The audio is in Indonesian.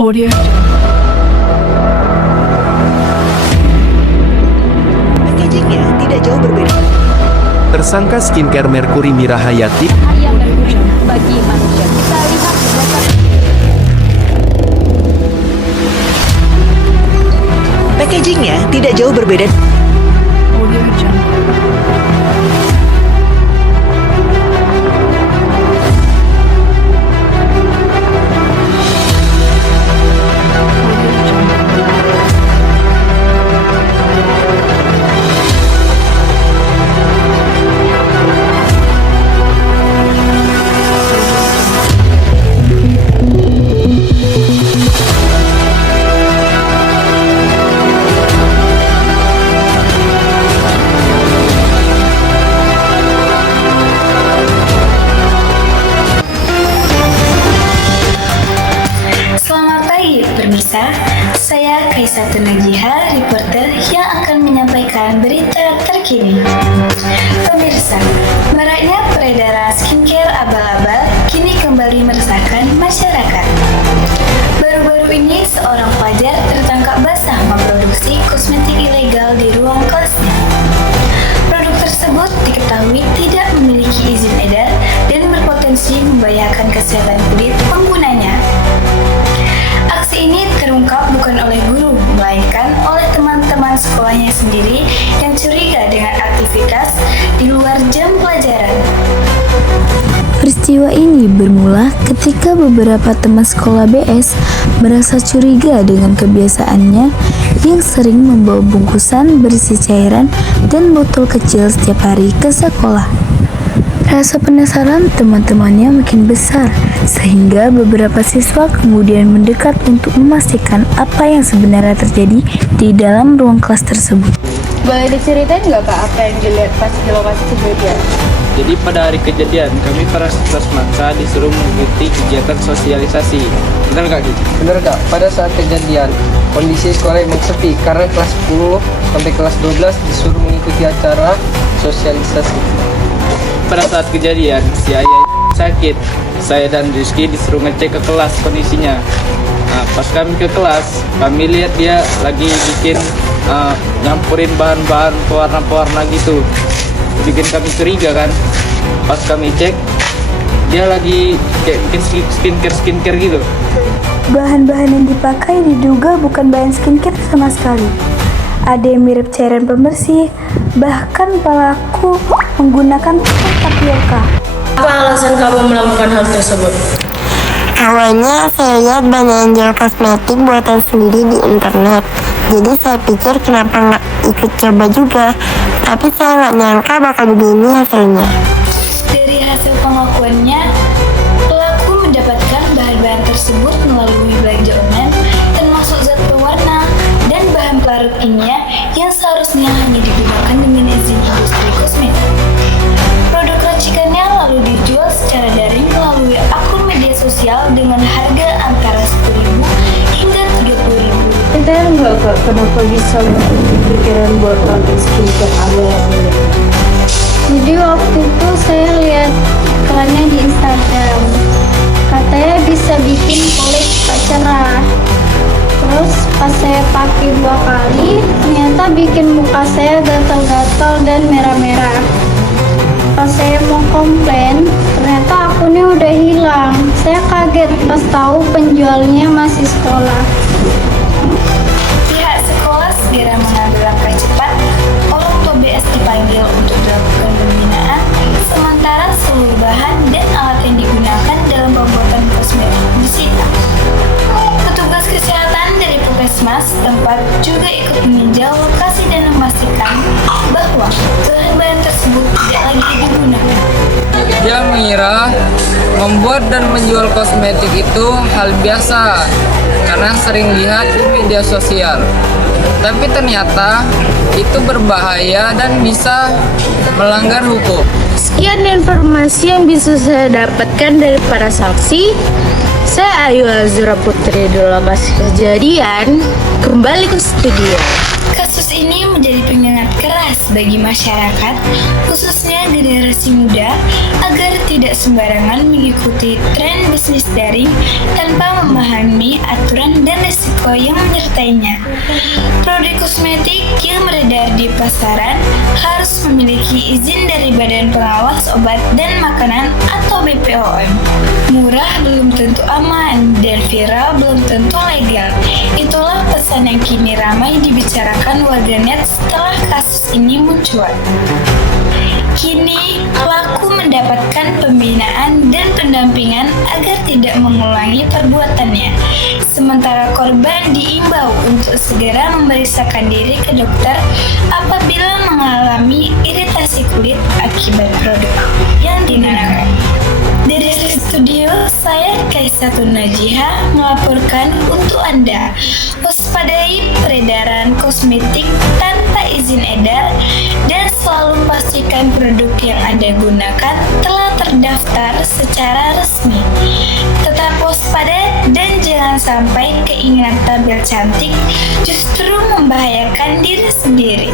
Audio. Packagingnya tidak jauh berbeda. Tersangka skincare Merkuri Mira Hayati yang berguna bagi manusia. Kita lihat berdasarkan Packagingnya tidak jauh berbeda. Audio Jungle. Audio Jungle. Selamat pagi pemirsa, saya Kaisa Tunajiha, reporter yang akan menyampaikan berita terkini. Pemirsa, maraknya peredaran skincare abal-abal kini kembali meresahkan masyarakat. Baru-baru ini seorang pelajar tertangkap basah memproduksi kosmetik ilegal di ruang kelasnya. Produk tersebut diketahui tidak memiliki izin edar dan berpotensi membahayakan kesehatan kulit penggunanya. Aksi ini terungkap bukan oleh guru, melainkan oleh teman-teman sekolahnya sendiri yang curiga dengan aktivitas di luar jam pelajaran. Peristiwa ini bermula ketika beberapa teman sekolah BS merasa curiga dengan kebiasaannya yang sering membawa bungkusan berisi cairan dan botol kecil setiap hari ke sekolah. Rasa penasaran teman-temannya makin besar, sehingga beberapa siswa kemudian mendekat untuk memastikan apa yang sebenarnya terjadi di dalam ruang kelas tersebut. boleh diceritain nggak Kak apa yang dilihat pas di lokasi kejadian? Jadi pada hari kejadian, kami para kelas maksa disuruh mengikuti kegiatan sosialisasi. Benar nggak gitu? Benar Kak, pada saat kejadian, kondisi sekolah emang sepi karena kelas 10 sampai kelas 12 disuruh mengikuti acara sosialisasi. Pada saat kejadian, si ayah sakit. Saya dan Rizky disuruh ngecek ke kelas kondisinya. Nah, pas kami ke kelas, kami lihat dia lagi bikin nyampurin bahan-bahan pewarna-pewarna gitu. Bikin kami curiga kan. Pas kami cek, dia lagi kayak bikin skincare gitu. Bahan-bahan yang dipakai diduga bukan bahan skincare sama sekali. Ada yang mirip cairan pembersih, bahkan pelaku menggunakan tepung tapioka. Apa alasan kamu melakukan hal tersebut? Awalnya saya lihat banyak yang jual kosmetik buatan sendiri di internet. Jadi saya pikir kenapa nggak ikut coba juga. Tapi saya nggak nyangka bakal begini hasilnya. Dari hasil pengakuannya, pelaku mendapatkan bahan-bahan tersebut melalui belanja online, termasuk zat pewarna dan bahan pelarut kimia yang seharusnya hanya digunakan dengan izin industri kosmetik. Produk racikannya lalu dijual secara daring melalui akun media sosial dengan harga antara 10.000 hingga 30.000. Ceritain nggak Kak kenapa bisa berpikiran buat pakai skincare abal ini? Jadi waktu itu saya lihat iklannya di Instagram, katanya bisa bikin kulit cepat cerah. Terus pas saya pakai 2 kali, ternyata bikin muka saya gatal-gatal dan merah-merah. Pas saya mau komplain, ternyata akunnya udah hilang. Saya kaget pas tahu penjualnya masih sekolah. Pihak sekolah segera mengambil langkah cepat. Orang tua BS dipanggil untuk dilakukan pembinaan, sementara seluruh bahan dan alat yang digunakan dalam pembuatan kosmetik disita. Petugas kesehatan dari Puskesmas tempat juga ikut meninjau lokasi dan memastikan bahwa bahan-bahan tersebut tidak lagi digunakan. Dia mengira membuat dan menjual kosmetik itu hal biasa karena sering lihat di media sosial. Tapi ternyata itu berbahaya dan bisa melanggar hukum. Sekian informasi yang bisa saya dapatkan dari para saksi. Saya Ayu Azura Putri di lokasi kejadian. Kembali ke studio. Kasus ini menjadi pengingat keras bagi masyarakat, khususnya generasi muda, agar tidak sembarangan mengikuti tren bisnis daring tanpa memahami aturan dan risiko yang menyertainya. Produk kosmetik yang beredar di pasaran harus memiliki izin dari Badan Pengawas Obat dan Makanan atau BPOM. Murah belum tentu aman dan viral belum tentu legal. Itulah pesan yang kini ramai dibicarakan warganet setelah kasus ini mencuat. Kini, pelaku mendapatkan pembinaan dan pendampingan agar tidak mengulangi perbuatannya. Sementara korban diimbau untuk segera memeriksakan diri ke dokter apabila mengalami iritasi kulit akibat produk yang digunakan. Dari studio, saya Kaisatun Najiha melaporkan untuk Anda. Waspadai peredaran kosmetik tanpa izin edar dan selalu pastikan produk yang Anda gunakan telah terdaftar secara resmi. Tetap waspada dan jangan sampai keinginan tampil cantik justru membahayakan diri sendiri.